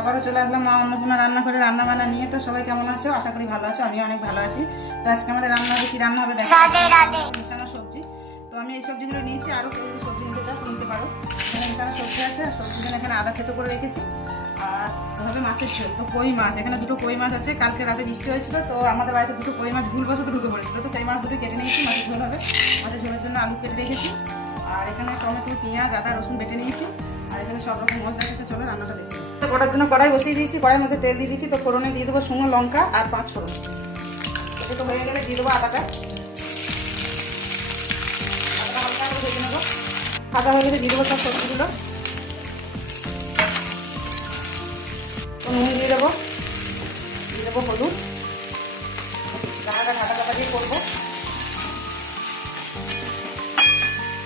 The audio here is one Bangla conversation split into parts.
আবারও চলে আসলাম মা অন্নপূর্ণা রান্না করে রান্না বান্না নিয়ে। তো সবাই কেমন আছো? আশা করি ভালো আছো, আমি অনেক ভালো আছি। তো আজকে আমাদের রান্না হবে, কি রান্না হবে দেখো, মিশানো সবজি। তো আমি এই সবজিগুলো নিয়েছি, আরও কেউ যদি সবজি নিতে চাও নিতে পারো। এখানে মিশানো সবজি আছে, আর সবজিগুলো এখানে আদা থেতো করে রেখেছি। আর হবে মাছের ঝোল। তো কই মাছ, এখানে দুটো কই মাছ আছে। কালকে রাতে বৃষ্টি হয়েছিল, তো আমাদের বাড়িতে দুটো কই মাছ ভুলবশত ঢুকে পড়েছিল, তো সেই মাছ দুটো কেটে নিয়েছি, মাছের ঝোল হবে। মাছের ঝোলের জন্য আলু কেটে রেখেছি। আর এখানে টমেটো, পেঁয়াজ, আদা, রসুন বেটে নিয়েছি। আর এখানে সব রকম মশলা সাথে চলো রান্নাটা দেখতে। করার জন্য কড়াই বসিয়ে দিয়েছি, কড়াইয়ের মধ্যে তেল দিয়ে দিচ্ছি। তো ফোড়নে দিয়ে দেবো শুকনো লঙ্কা আর 5 ফোড়ন। এটা তো হয়ে গেলে দিয়ে দেবো আদাটা। আদাটা হালকা করে ভেজে নেবো। ভাজা হয়ে গেলে দিয়ে দেবো সব সবজিগুলো। নুন দিয়ে দেবো হলুদ। রান্নাটা ঢাকা চাপা দিয়ে করবো।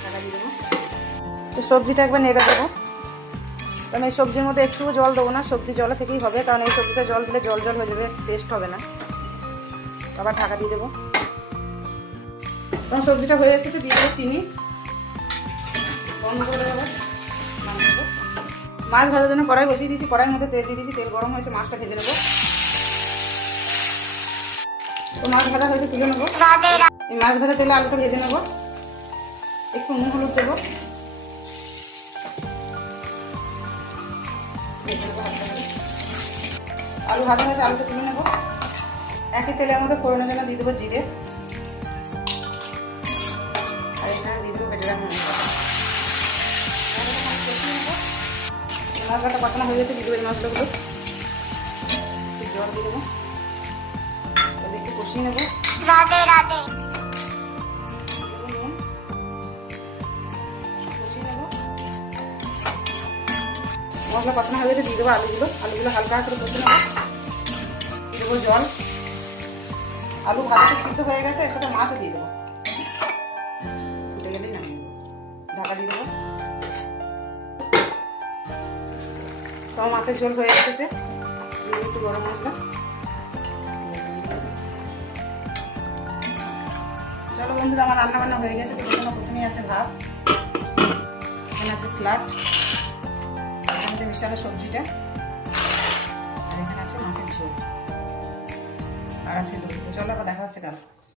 ঢাকা দিয়ে দেবো। তো সবজিটা একবার নেড়ে দেবো, কারণ এই সবজির মধ্যে একটু জল দেবো না, সবজি জলে থেকেই হবে, কারণ এই সবজিটা জল দিলে জল জল হয়ে যাবে, টেস্ট হবে না। আবার ঢাকা দিয়ে দেবো। তখন সবজিটা হয়ে এসেছে, দিয়ে দেবো চিনি। বন্ধ করে দেবো। মাছ ভাজার জন্য কড়াই বসিয়ে দিয়েছি, কড়াইয়ের মধ্যে তেল দিয়ে দিয়েছি। তেল গরম হয়েছে, মাছটা ভেজে নেবো। তো মাছ ভাজা হয়েছে, তুলে নেবো। এই মাছ ভাজা তেলে আলুটা ভেজে নেবো। একটু নুন হলুদ দেবো। আলু ভাজা হয়েছে, আলুটা তুলে নেবো। একই তেলের মধ্যে ফোড়নের জন্য দিয়ে দেবো জিরে। আর এখানে দিয়ে দেবো বেটে রাখা মশলাটা কষানো হয়ে গেছে, দিয়ে দেবো এই মশলাগুলো। জল দিয়ে দেবো, একটু কষিয়ে নেবো। মশলা কষানো হয়ে গেছে, দিয়ে দেবো আলুগুলো। আলুগুলো হালকা করে কষে নেবো। দিয়ে দেবো জল। আলু ভাজাটা সিদ্ধ হয়ে গেছে, এর সাথে মাছও দিয়ে দেবো। ফুটে গেলেই নামিয়ে দেবো। ঢাকা দিয়ে দেবো। তো মাছের ঝোল হয়ে এসেছে, একটু গরম মশলা। চলো বন্ধুরা, আমার রান্না বান্না হয়ে গেছে। তো প্রথমেই আছে ভাত, এখানে আছে স্যালাড, এখানে মিশানো সবজিটা, আর এখানে আছে মাছের ঝোল, আর আছে দই। তো চলো আবার দেখা হচ্ছে কাল।